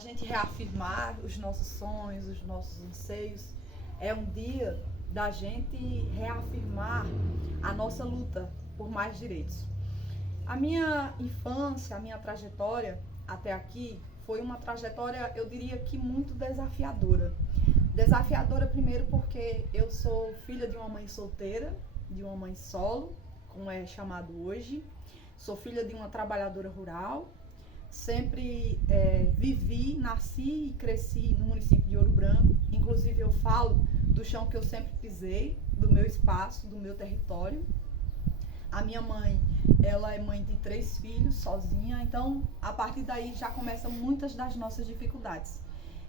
A gente reafirmar os nossos sonhos, os nossos anseios. É um dia da gente reafirmar a nossa luta por mais direitos. A minha infância, a minha trajetória até aqui foi uma trajetória, eu diria que muito desafiadora. Desafiadora primeiro porque eu sou filha de uma mãe solteira, de uma mãe solo, como é chamado hoje. Sou filha de uma trabalhadora rural. Sempre vivi, nasci e cresci no município de Ouro Branco. Inclusive eu falo do chão que eu sempre pisei, do meu espaço, do meu território. A minha mãe, ela é mãe de 3 filhos, sozinha. Então, a partir daí já começam muitas das nossas dificuldades.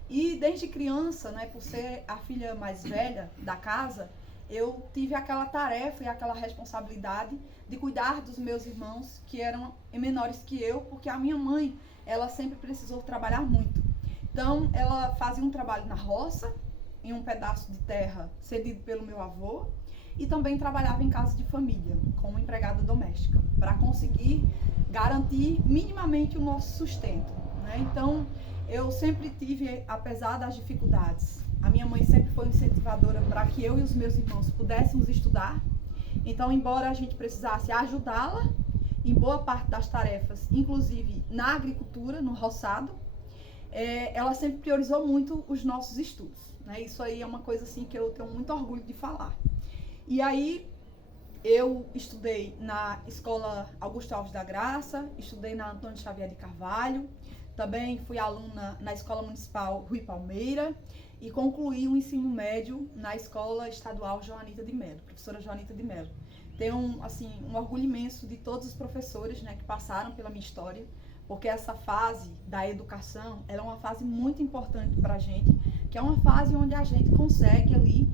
E desde criança, né, por ser a filha mais velha da casa, eu tive aquela tarefa e aquela responsabilidade de cuidar dos meus irmãos que eram menores que eu, porque a minha mãe, ela sempre precisou trabalhar muito. Então, ela fazia um trabalho na roça, em um pedaço de terra cedido pelo meu avô, e também trabalhava em casa de família, como empregada doméstica, para conseguir garantir minimamente o nosso sustento, né? Então, eu sempre tive, apesar das dificuldades, a minha mãe sempre foi incentivadora para que eu e os meus irmãos pudéssemos estudar. Então, embora a gente precisasse ajudá-la em boa parte das tarefas, inclusive na agricultura, no roçado, ela sempre priorizou muito os nossos estudos, né? Isso aí é uma coisa assim que eu tenho muito orgulho de falar. E aí, eu estudei na Escola Augusto Alves da Graça, estudei na Antônio Xavier de Carvalho, também fui aluna na Escola Municipal Rui Palmeira e concluí o ensino médio na Escola Estadual Joanita de Mello, professora Joanita de Mello. Tenho um orgulho imenso de todos os professores, né, que passaram pela minha história, porque essa fase da educação ela é uma fase muito importante para a gente, que é uma fase onde a gente consegue ali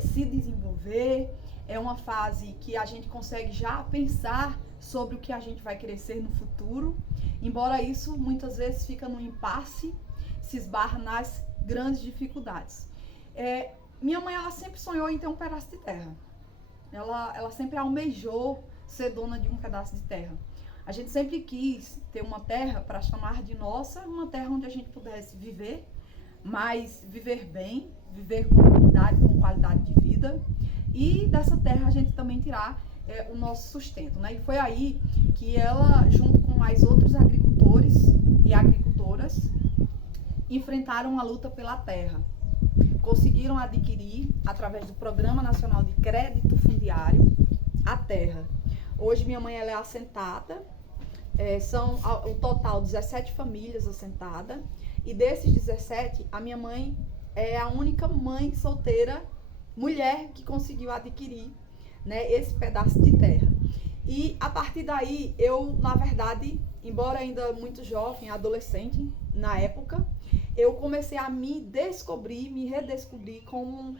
se desenvolver, é uma fase que a gente consegue já pensar sobre o que a gente vai querer ser no futuro, embora isso muitas vezes fica no impasse, se esbarra nas grandes dificuldades. Minha mãe, ela sempre sonhou em ter um pedaço de terra. Ela sempre almejou ser dona de um pedaço de terra. A gente sempre quis ter uma terra para chamar de nossa, uma terra onde a gente pudesse viver, mas viver bem, viver com dignidade, com qualidade de vida, e dessa terra a gente também tirar o nosso sustento, né? E foi aí que ela, junto com mais outros agricultores e agricultoras, enfrentaram a luta pela terra. Conseguiram adquirir, através do Programa Nacional de Crédito Fundiário, a terra. Hoje minha mãe ela é assentada, são o total 17 famílias assentadas, e desses 17, a minha mãe é a única mãe solteira, mulher, que conseguiu adquirir, né, esse pedaço de terra. E a partir daí, eu, na verdade, embora ainda muito jovem, adolescente na época, eu comecei a me descobrir, me redescobrir como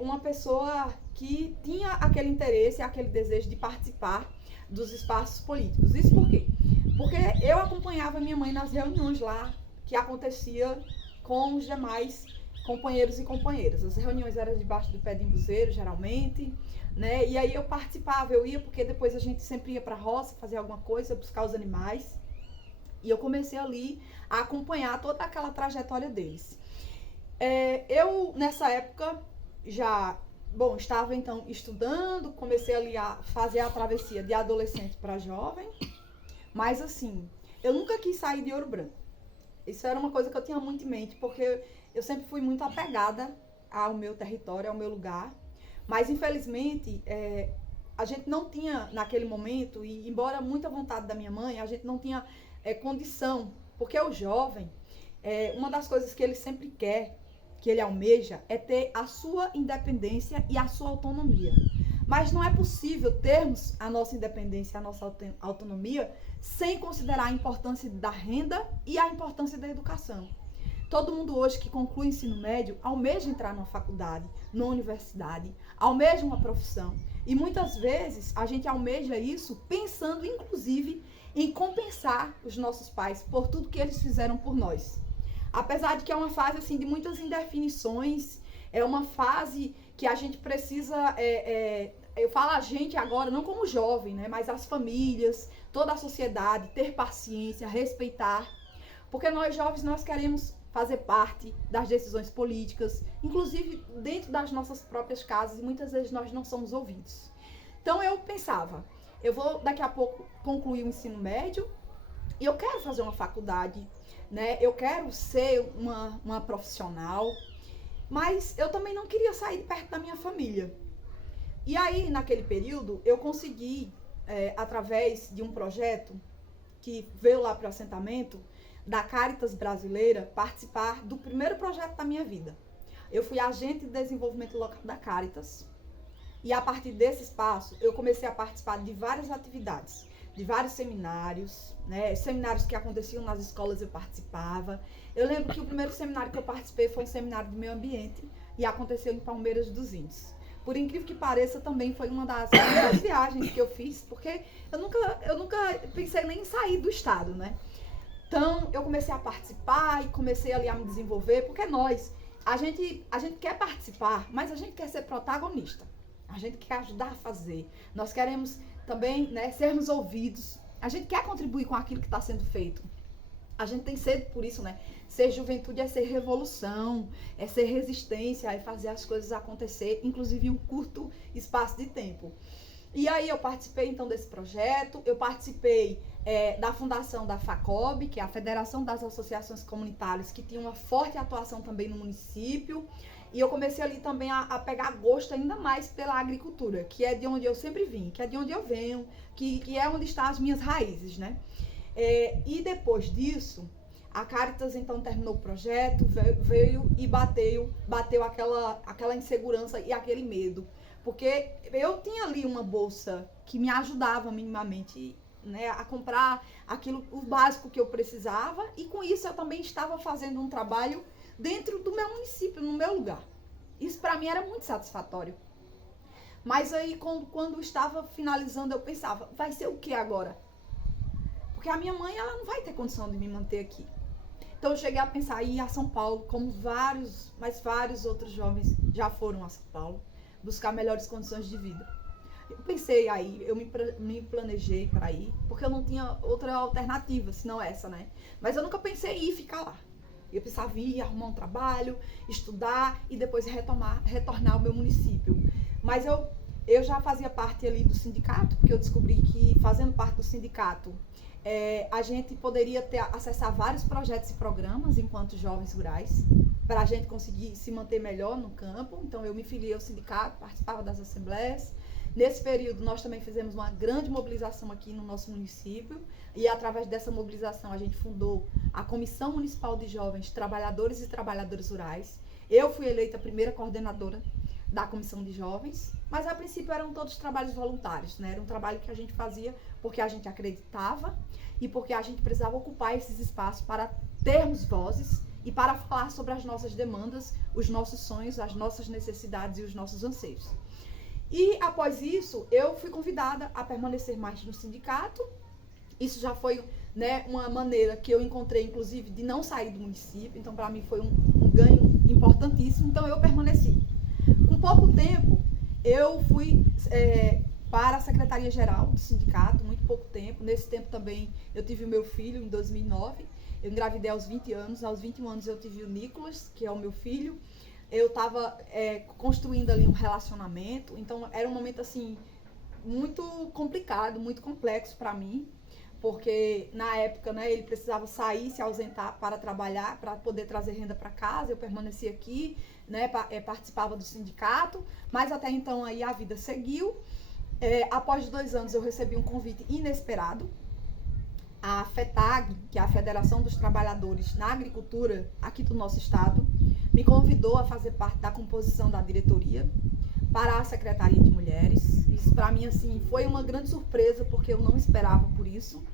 uma pessoa que tinha aquele interesse, aquele desejo de participar dos espaços políticos. Isso por quê? Porque eu acompanhava minha mãe nas reuniões lá que acontecia com os demais companheiros e companheiras. As reuniões eram debaixo do pé de embuzeiro, geralmente, né? E aí eu participava, eu ia porque depois a gente sempre ia para a roça fazer alguma coisa, buscar os animais. E eu comecei ali a acompanhar toda aquela trajetória deles. Eu, nessa época, estava então estudando, comecei ali a fazer a travessia de adolescente para jovem, mas assim, eu nunca quis sair de Ouro Branco. Isso era uma coisa que eu tinha muito em mente, porque eu sempre fui muito apegada ao meu território, ao meu lugar, mas infelizmente a gente não tinha naquele momento, e embora muita vontade da minha mãe, a gente não tinha condição, porque o jovem, uma das coisas que ele sempre quer, que ele almeja, é ter a sua independência e a sua autonomia. Mas não é possível termos a nossa independência, a nossa autonomia, sem considerar a importância da renda e a importância da educação. Todo mundo hoje que conclui o ensino médio almeja entrar numa faculdade, numa universidade, almeja uma profissão. E muitas vezes a gente almeja isso pensando, inclusive, em compensar os nossos pais por tudo que eles fizeram por nós. Apesar de que é uma fase assim, de muitas indefinições, é uma fase que a gente precisa, eu falo a gente agora, não como jovem, né, mas as famílias, toda a sociedade, ter paciência, respeitar, Porque nós jovens, nós queremos fazer parte das decisões políticas, inclusive dentro das nossas próprias casas, e muitas vezes nós não somos ouvidos. Então eu pensava, eu vou daqui a pouco concluir o ensino médio, e eu quero fazer uma faculdade, né? Eu quero ser uma profissional, mas eu também não queria sair de perto da minha família. E aí, naquele período, eu consegui, através de um projeto que veio lá para o assentamento, da Caritas Brasileira, participar do primeiro projeto da minha vida. Eu fui agente de desenvolvimento local da Caritas, e a partir desse espaço, eu comecei a participar de várias atividades, de vários seminários, né? Seminários que aconteciam nas escolas eu participava. Eu lembro que o primeiro seminário que eu participei foi um seminário de meio ambiente, e aconteceu em Palmeiras dos Índios. Por incrível que pareça, também foi uma das primeiras viagens que eu fiz, porque eu nunca pensei nem em sair do estado, né? Então, eu comecei a participar e comecei ali a me desenvolver, porque a gente quer participar, mas a gente quer ser protagonista. A gente quer ajudar a fazer. Nós queremos também, né, sermos ouvidos. A gente quer contribuir com aquilo que está sendo feito. A gente tem sede por isso, né? Ser juventude é ser revolução, é ser resistência, é fazer as coisas acontecer, inclusive em um curto espaço de tempo. E aí eu participei então desse projeto, eu participei da fundação da FACOB, que é a Federação das Associações Comunitárias, que tinha uma forte atuação também no município. E eu comecei ali também a pegar gosto ainda mais pela agricultura, que é de onde eu sempre vim, que é de onde eu venho, que é onde estão as minhas raízes, né? E depois disso, a Caritas então terminou o projeto, veio e bateu aquela insegurança e aquele medo. Porque eu tinha ali uma bolsa que me ajudava minimamente, né, a comprar o básico que eu precisava, e com isso eu também estava fazendo um trabalho dentro do meu município, no meu lugar. Isso para mim era muito satisfatório. Mas aí quando estava finalizando, eu pensava, vai ser o que agora? Porque a minha mãe, ela não vai ter condição de me manter aqui. Então eu cheguei a pensar em ir a São Paulo, como vários outros jovens já foram a São Paulo, buscar melhores condições de vida. Eu pensei aí, eu me planejei para ir, porque eu não tinha outra alternativa, senão essa, né? Mas eu nunca pensei em ir ficar lá. Eu pensava em ir arrumar um trabalho, estudar e depois retornar ao meu município. Mas eu já fazia parte ali do sindicato, porque eu descobri que fazendo parte do sindicato, a gente poderia acessar vários projetos e programas enquanto jovens rurais, para a gente conseguir se manter melhor no campo. Então eu me filiei ao sindicato, participava das assembleias. Nesse período nós também fizemos uma grande mobilização aqui no nosso município, e através dessa mobilização a gente fundou a Comissão Municipal de Jovens Trabalhadores e Trabalhadoras Rurais. Eu fui eleita a primeira coordenadora da Comissão de Jovens, mas a princípio eram todos trabalhos voluntários, né? Era um trabalho que a gente fazia porque a gente acreditava e porque a gente precisava ocupar esses espaços para termos vozes e para falar sobre as nossas demandas, os nossos sonhos, as nossas necessidades e os nossos anseios. E após isso, eu fui convidada a permanecer mais no sindicato. Isso já foi, né, uma maneira que eu encontrei, inclusive, de não sair do município. Então, para mim, foi um ganho importantíssimo. Então, eu permaneci. Com pouco tempo, eu fui para a Secretaria-Geral do sindicato, muito pouco tempo. Nesse tempo também, eu tive o meu filho, em 2009. Eu engravidei aos 20 anos. Aos 21 anos, eu tive o Nicolas, que é o meu filho. Eu estava construindo ali um relacionamento. Então, era um momento, assim, muito complicado, muito complexo para mim. Porque na época, né, ele precisava sair, se ausentar para trabalhar, para poder trazer renda para casa. Eu permaneci aqui, né, participava do sindicato, mas até então aí a vida seguiu. Após 2 anos eu recebi um convite inesperado. A FETAG, que é a Federação dos Trabalhadores na Agricultura aqui do nosso estado, me convidou a fazer parte da composição da diretoria para a Secretaria de Mulheres. Isso para mim, assim, foi uma grande surpresa, porque eu não esperava por isso.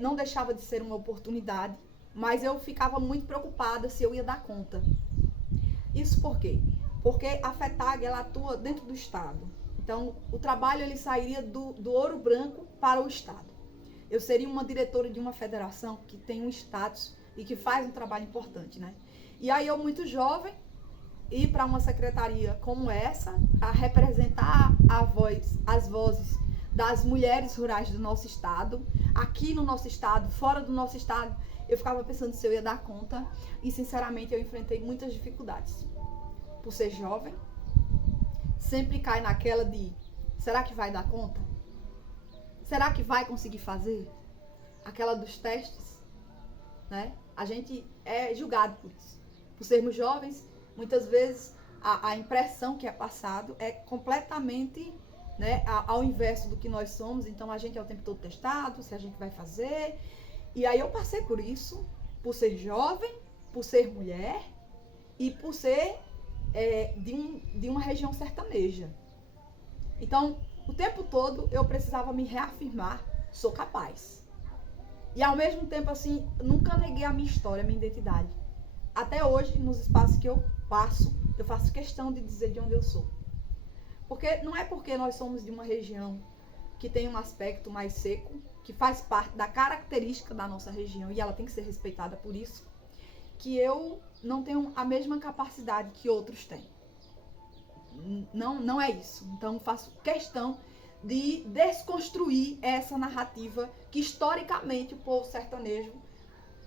Não deixava de ser uma oportunidade, mas eu ficava muito preocupada se eu ia dar conta. Isso por quê? Porque a FETAG, ela atua dentro do estado. Então, o trabalho ele sairia do Ouro Branco para o estado. Eu seria uma diretora de uma federação que tem um status e que faz um trabalho importante, né? E aí eu, muito jovem, ir para uma secretaria como essa, a representar as vozes das mulheres rurais do nosso estado, aqui no nosso estado, fora do nosso estado. Eu ficava pensando se eu ia dar conta e, sinceramente, eu enfrentei muitas dificuldades. Por ser jovem, sempre cai naquela de, será que vai dar conta? Será que vai conseguir fazer? Aquela dos testes, né? A gente é julgado por isso. Por sermos jovens, muitas vezes a impressão que é passado é completamente, né, ao inverso do que nós somos. Então a gente é o tempo todo testado, se a gente vai fazer. E aí eu passei por isso, por ser jovem, por ser mulher e por ser de uma região sertaneja. Então, o tempo todo eu precisava me reafirmar, sou capaz. E ao mesmo tempo, assim, nunca neguei a minha história, a minha identidade. Até hoje, nos espaços que eu passo, eu faço questão de dizer de onde eu sou. Porque não é porque nós somos de uma região que tem um aspecto mais seco, que faz parte da característica da nossa região, e ela tem que ser respeitada por isso, que eu não tenho a mesma capacidade que outros têm. Não é isso. Então, faço questão de desconstruir essa narrativa que, historicamente, o povo sertanejo,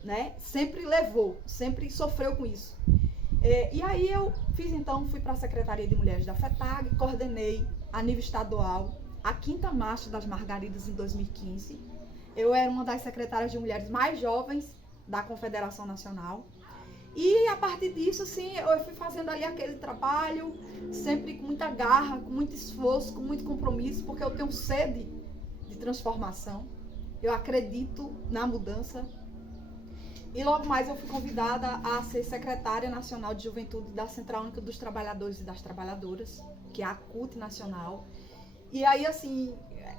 né, sempre levou, sempre sofreu com isso. E aí eu fui para a Secretaria de Mulheres da FETAG, coordenei a nível estadual a 5ª Marcha das Margaridas em 2015. Eu era uma das secretárias de mulheres mais jovens da Confederação Nacional. E a partir disso, assim, eu fui fazendo ali aquele trabalho, sempre com muita garra, com muito esforço, com muito compromisso, porque eu tenho sede de transformação. Eu acredito na mudança. E logo mais eu fui convidada a ser secretária nacional de juventude da Central Única dos Trabalhadores e das Trabalhadoras, que é a CUT nacional. E aí, assim,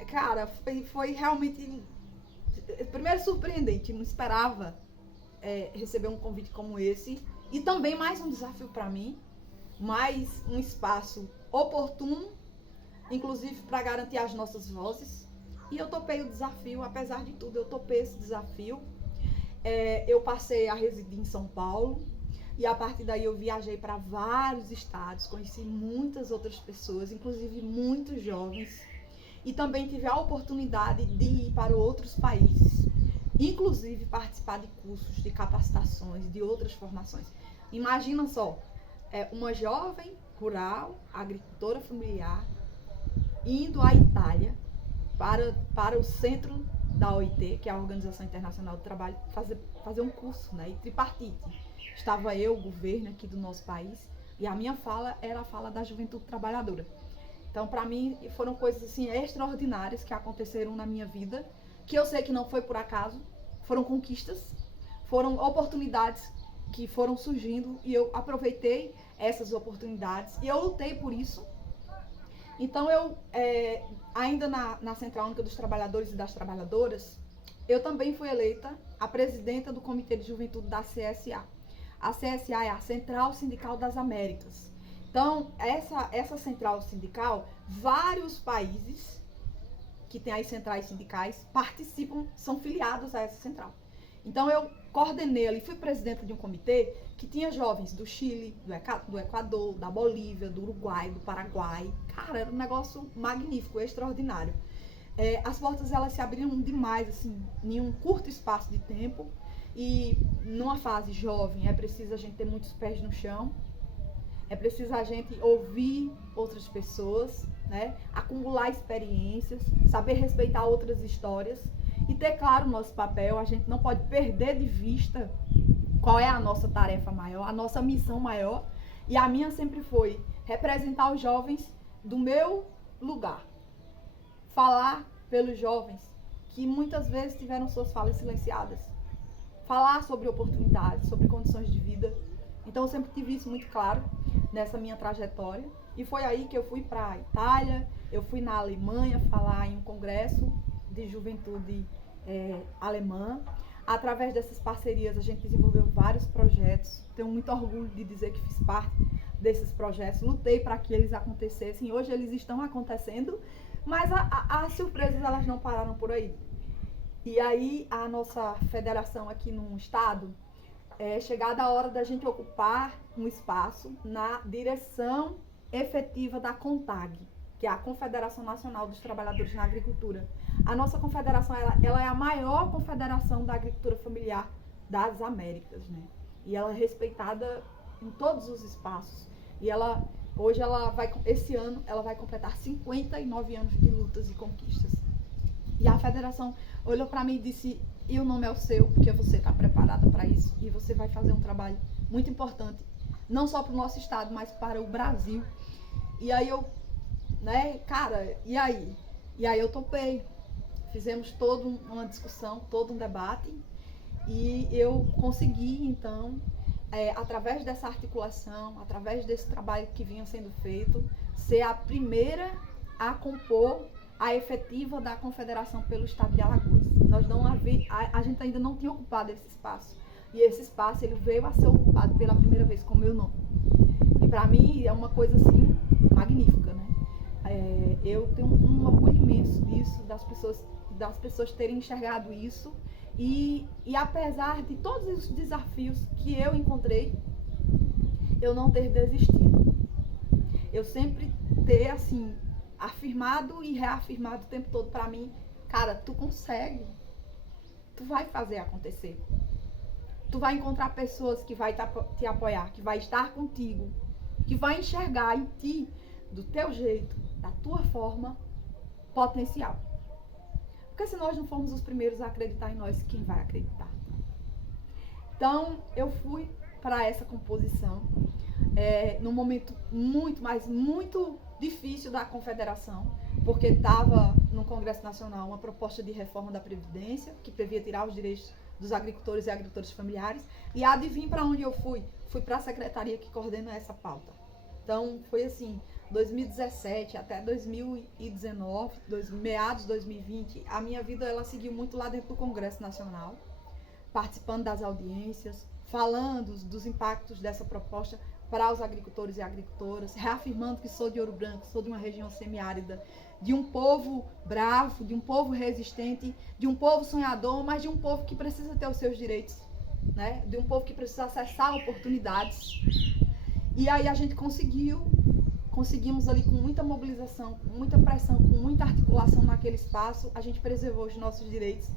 cara, foi realmente, primeiro, surpreendente. Não esperava receber um convite como esse. E também mais um desafio para mim, mais um espaço oportuno, inclusive para garantir as nossas vozes. E eu topei o desafio, apesar de tudo, eu topei esse desafio. Eu passei a residir em São Paulo e a partir daí eu viajei para vários estados, conheci muitas outras pessoas, inclusive muitos jovens, e também tive a oportunidade de ir para outros países, inclusive participar de cursos, de capacitações, de outras formações. Imagina só, uma jovem rural, agricultora familiar, indo à Itália para o centro da OIT, que é a Organização Internacional do Trabalho, fazer um curso, né? E tripartite. Estava eu, o governo aqui do nosso país, e a minha fala era a fala da juventude trabalhadora. Então, para mim, foram coisas assim extraordinárias que aconteceram na minha vida, que eu sei que não foi por acaso, foram conquistas, foram oportunidades que foram surgindo, e eu aproveitei essas oportunidades, e eu lutei por isso. Então, eu, ainda na Central Única dos Trabalhadores e das Trabalhadoras, eu também fui eleita a presidenta do Comitê de Juventude da CSA. A CSA é a Central Sindical das Américas. Então, essa central sindical, vários países que têm as centrais sindicais participam, são filiados a essa central. Então, eu coordenei ali, fui presidenta de um comitê que tinha jovens do Chile, do Equador, da Bolívia, do Uruguai, do Paraguai. Cara, era um negócio magnífico, extraordinário. As portas, elas se abriram demais, assim, em um curto espaço de tempo. E numa fase jovem, é preciso a gente ter muitos pés no chão. É preciso a gente ouvir outras pessoas, né? Acumular experiências, saber respeitar outras histórias e ter claro o nosso papel. A gente não pode perder de vista qual é a nossa tarefa maior, a nossa missão maior. E a minha sempre foi representar os jovens do meu lugar. Falar pelos jovens que muitas vezes tiveram suas falas silenciadas. Falar sobre oportunidades, sobre condições de vida. Então eu sempre tive isso muito claro nessa minha trajetória. E foi aí que eu fui para a Itália, eu fui na Alemanha falar em um congresso de juventude alemã. Através dessas parcerias a gente desenvolveu vários projetos. Tenho muito orgulho de dizer que fiz parte desses projetos. Lutei para que eles acontecessem. Hoje eles estão acontecendo, mas as surpresas, elas não pararam por aí. E aí a nossa federação aqui no estado, chegada a hora da gente ocupar um espaço na direção efetiva da CONTAG, que que é a Confederação Nacional dos Trabalhadores na Agricultura. A nossa confederação, ela é a maior confederação da agricultura familiar das Américas, né? E ela é respeitada em todos os espaços. E esse ano, ela vai completar 59 anos de lutas e conquistas. E a federação olhou para mim e disse, e o nome é o seu, porque você está preparada para isso. E você vai fazer um trabalho muito importante, não só para o nosso estado, mas para o Brasil. E aí e aí eu topei. Fizemos toda uma discussão, todo um debate. E eu consegui, então, através dessa articulação, através desse trabalho que vinha sendo feito, ser a primeira a compor a efetiva da confederação pelo estado de Alagoas. A gente ainda não tinha ocupado esse espaço. E esse espaço ele veio a ser ocupado pela primeira vez com o meu nome. E para mim é uma coisa assim magnífica, né? Eu tenho um orgulho imenso disso, das pessoas terem enxergado isso. E apesar de todos os desafios que eu encontrei, eu não ter desistido. Eu sempre ter, assim, afirmado e reafirmado o tempo todo pra mim, cara, tu consegue. Tu vai fazer acontecer. Tu vai encontrar pessoas que vai te apoiar, que vai estar contigo, que vai enxergar em ti, do teu jeito, da tua forma, potencial. Porque se nós não formos os primeiros a acreditar em nós, quem vai acreditar? Então, eu fui para essa composição num momento muito difícil da confederação, porque estava no Congresso Nacional uma proposta de reforma da Previdência, que previa tirar os direitos dos agricultores e agricultores familiares. E adivinha para onde eu fui? Fui para a secretaria que coordena essa pauta. Então, foi assim, 2017 até 2019, meados de 2020, a minha vida ela seguiu muito lá dentro do Congresso Nacional, participando das audiências, falando dos impactos dessa proposta para os agricultores e agricultoras, reafirmando que sou de Ouro Branco, sou de uma região semiárida, de um povo bravo, de um povo resistente, de um povo sonhador, mas de um povo que precisa ter os seus direitos, né? De um povo que precisa acessar oportunidades. E aí a gente conseguimos ali com muita mobilização, com muita pressão, com muita articulação naquele espaço, a gente preservou os nossos direitos.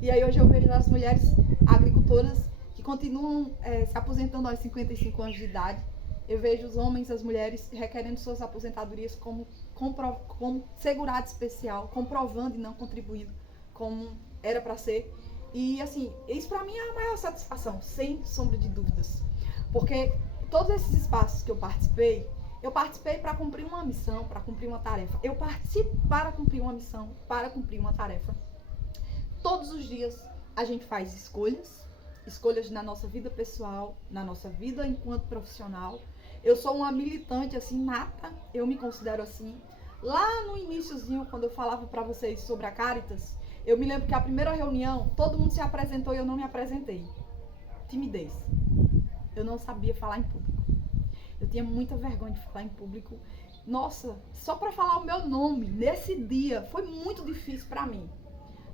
E aí hoje eu vejo as mulheres agricultoras que continuam se aposentando aos 55 anos de idade. Eu vejo os homens e as mulheres requerendo suas aposentadorias como segurado especial, comprovando e não contribuindo como era para ser. E assim, isso para mim é a maior satisfação, sem sombra de dúvidas. Porque todos esses espaços que eu participei para cumprir uma missão, para cumprir uma tarefa. Eu participo para cumprir uma missão, para cumprir uma tarefa. Todos os dias a gente faz escolhas na nossa vida pessoal, na nossa vida enquanto profissional. Eu sou uma militante assim nata, eu me considero assim. Lá no iniciozinho, quando eu falava para vocês sobre a Caritas, eu me lembro que a primeira reunião, todo mundo se apresentou e eu não me apresentei. Timidez. Eu não sabia falar em público. Eu tinha muita vergonha de falar em público. Nossa, só para falar o meu nome, nesse dia, foi muito difícil para mim,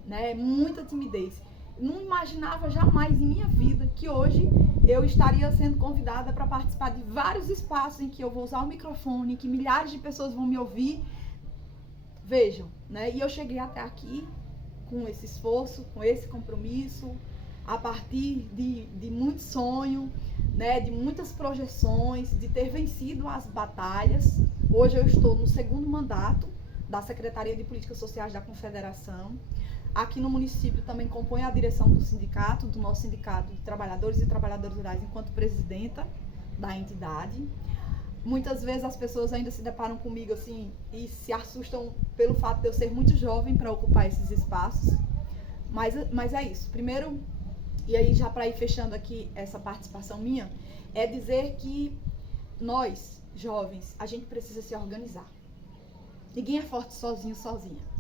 né? Muita timidez. Não imaginava jamais em minha vida que hoje eu estaria sendo convidada para participar de vários espaços em que eu vou usar o microfone, que milhares de pessoas vão me ouvir. Vejam, né? E eu cheguei até aqui com esse esforço, com esse compromisso, a partir de muito sonho, né, de muitas projeções, de ter vencido as batalhas. Hoje eu estou no segundo mandato da Secretaria de Políticas Sociais da Confederação. Aqui no município também compõe a direção do sindicato, do nosso sindicato de trabalhadores e trabalhadoras rurais, enquanto presidenta da entidade. Muitas vezes as pessoas ainda se deparam comigo assim e se assustam pelo fato de eu ser muito jovem para ocupar esses espaços. Mas é isso. Primeiro, e aí já para ir fechando aqui essa participação minha, é dizer que nós, jovens, a gente precisa se organizar. Ninguém é forte sozinho, sozinha.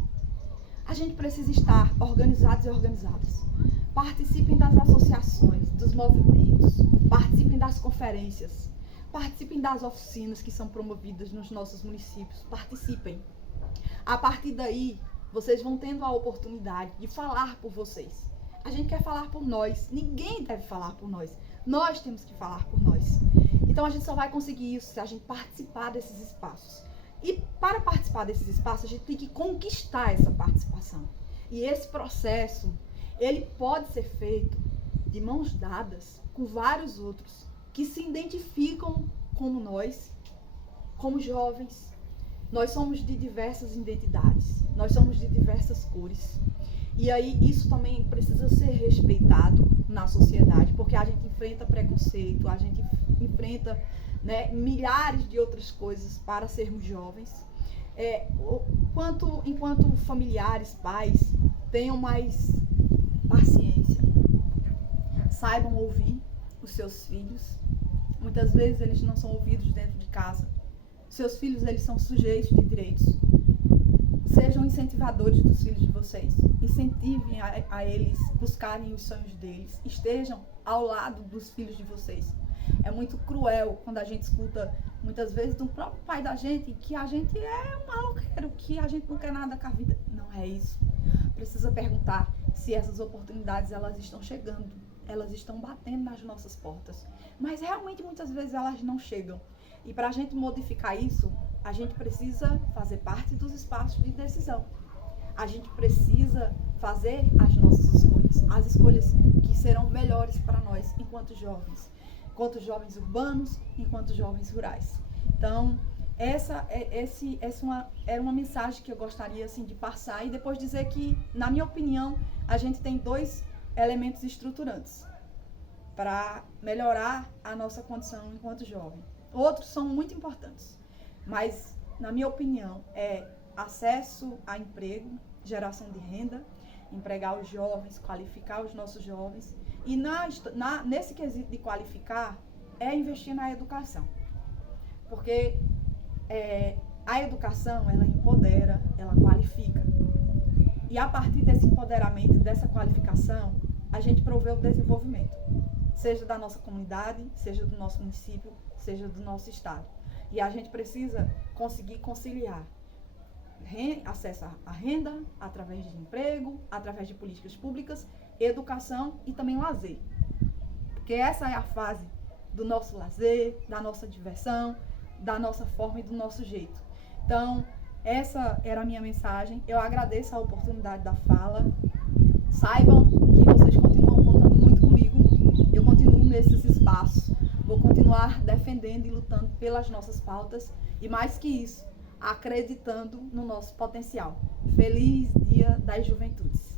A gente precisa estar organizados e organizadas. Participem das associações, dos movimentos, participem das conferências, participem das oficinas que são promovidas nos nossos municípios, participem. A partir daí, vocês vão tendo a oportunidade de falar por vocês. A gente quer falar por nós, ninguém deve falar por nós. Nós temos que falar por nós. Então a gente só vai conseguir isso se a gente participar desses espaços. E para participar desses espaços, a gente tem que conquistar essa participação. E esse processo, ele pode ser feito de mãos dadas com vários outros que se identificam como nós, como jovens. Nós somos de diversas identidades, nós somos de diversas cores. E aí isso também precisa ser respeitado na sociedade, porque a gente enfrenta preconceito, a gente enfrenta, né, milhares de outras coisas para sermos jovens. Enquanto familiares, pais, tenham mais paciência, saibam ouvir os seus filhos. Muitas vezes eles não são ouvidos dentro de casa. Seus filhos, eles são sujeitos de direitos. Sejam incentivadores dos filhos de vocês. Incentivem a eles buscarem os sonhos deles. Estejam ao lado dos filhos de vocês. É muito cruel quando a gente escuta, muitas vezes, do próprio pai da gente, que a gente é um maloqueiro, que a gente não quer nada com a vida. Não é isso. Precisa perguntar se essas oportunidades, elas estão chegando. Elas estão batendo nas nossas portas. Mas realmente, muitas vezes, elas não chegam. E para a gente modificar isso, a gente precisa fazer parte dos espaços de decisão. A gente precisa fazer as nossas escolhas. As escolhas que serão melhores para nós enquanto jovens urbanos, enquanto jovens rurais. Então, essa era uma mensagem que eu gostaria assim, de passar e depois dizer que, na minha opinião, a gente tem 2 elementos estruturantes para melhorar a nossa condição enquanto jovem. Outros são muito importantes, mas, na minha opinião, é acesso a emprego, geração de renda, empregar os jovens, qualificar os nossos jovens. E nesse quesito de qualificar, é investir na educação. Porque a educação, ela empodera, ela qualifica. E a partir desse empoderamento, dessa qualificação, a gente provê o desenvolvimento. Seja da nossa comunidade, seja do nosso município, seja do nosso estado. E a gente precisa conseguir conciliar acesso à renda, através de emprego, através de políticas públicas, educação e também lazer. Porque essa é a fase do nosso lazer, da nossa diversão, da nossa forma e do nosso jeito. Então, essa era a minha mensagem. Eu agradeço a oportunidade da fala. Saibam que vocês continuam contando muito comigo. Eu continuo nesses espaços. Vou continuar defendendo e lutando pelas nossas pautas. E mais que isso, acreditando no nosso potencial. Feliz Dia das Juventudes.